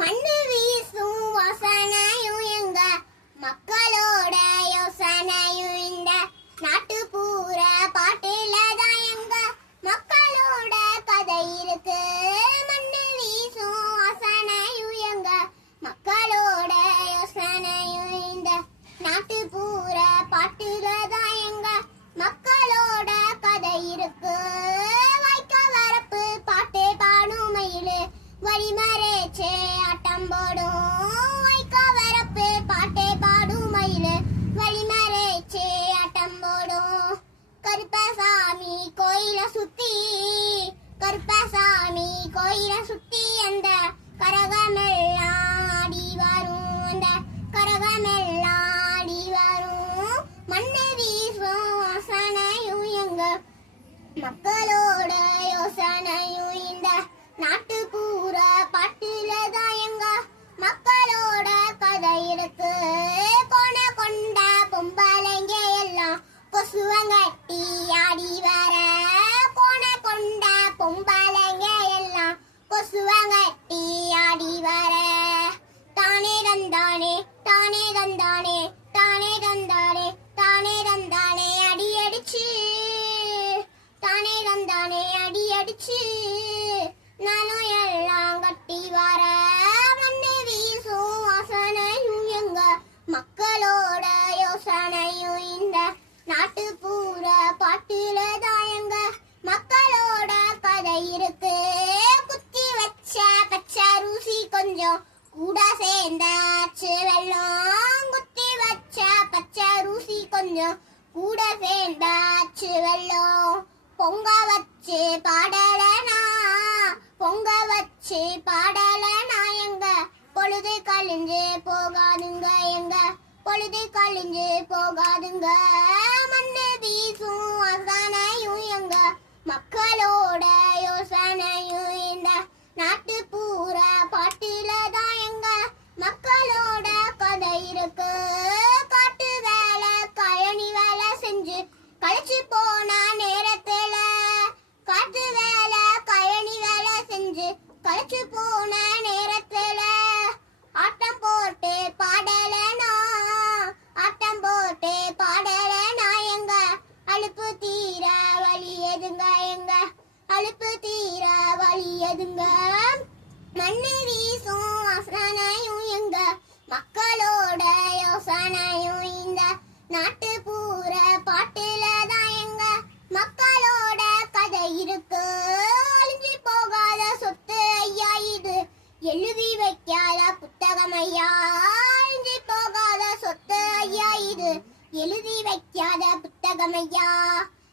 மண்ணு வீசும் வாசனையும் எங்க மக்களோட யோசனையும் இந்த நாட்டுப்புற பாட்டுல தான் எங்க மக்களோட கதை இருக்கு. மண்ணு வீசும் வாசனையும் எங்க மக்களோட யோசனையும் இந்த நாட்டுப்புற பாட்டுல தான் எங்க மக்களோட கதை இருக்கு. வைக்க வரப்பு பாட்டே பாடும் மயிலு வழிமறைச்சே ஆட்டம் போடும். வைக்க வரப்பு பாட்டே பாடும் மயிலு வழிமறைச்சே ஆட்டம் போடும். கருப்பசாமி கோயில சுத்தி கருப்பசாமி கோயில சுத்தி அந்த கரகமெல்லாம் ஆடி வரும். அந்த கரகமெல்லாம் ஆடி வரும். மண்ணு வீசும் வாசனையும் எங்க மக்களோட யோசனையும் இந்த நாட்டுப்புற பாட்டுல தான் எங்க மக்களோட கதை இருக்கு. கோண கொண்ட பொம்பளைங்க எல்லாம் கொசுவங்கட்டி ஆடி வர. கோண கொண்ட பொம்பளைங்க எல்லாம் கொசுவங்கட்டி ஆடி வர. தானே தந்தானே தானே தந்தானே தானே தந்தானே தானே தந்தானே அடி அடிச்சு தானே தந்தானே அடி அடிச்சு நானும் எல்லாம் கட்டி வர. மண்ணு வீசும் வாசனையும் எங்க மக்களோட யோசனையும் இந்த நாட்டுப்புற பாட்டுல தான் எங்க மக்களோட கதை இருக்கு. குத்தி வச்ச பச்சை ருசி கொஞ்சம் கூட சேர்ந்தாச்சு வெள்ளம். குத்தி வச்ச பச்சை ருசி கொஞ்சம் கூட சேர்ந்தாச்சு வெள்ளம். பொங்க வச்சு பாடலனா பொங்க வச்சு பாடலனா எங்க பொழுது கழிஞ்சு போகாதுங்க எங்க பொழுது கழிஞ்சு போகாதுங்க. மண்ணு வீசும் வாசனையும் எங்க மக்களோட யோசனையும் இந்த நாட்டுப்புற பாட்டுல தான் எங்க மக்களோட கதை இருக்கு. காட்டு வேலை கழனி வேலை செஞ்சு கழிச்சு போனா நேரத்துல காட்டு வேலை கழனி வேலை செஞ்சு கழிச்சு போன நேரத்துல ஆட்டம் போட்டு பாடலனா ஆட்டம் போட்டு பாடலனா எங்க அலுப்பு தீர வழி எதுங்க எங்க அலுப்பு தீர வழி எதுங்க. மண்ணு வீசும் வாசனையும் எங்க மக்களோட யோசனையும் இந்த நாட்டுப்புற பாட்டுல தான் எங்க மக்களோட கதை இருக்கு. அழிஞ்சு போகாத சொத்து ஐயா இது எழுதி வைக்காத புத்தகம் ஐயா. அழிஞ்சு போகாத சொத்து ஐயா இது எழுதி வைக்காத புத்தகம் ஐயா.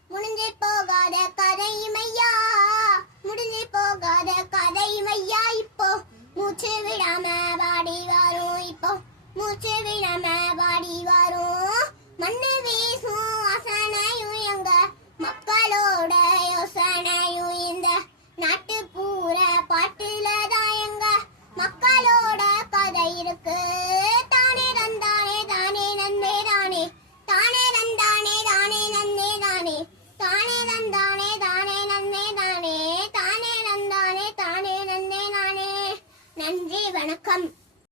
முடிஞ்சு போகாத கதையும் ஐயா.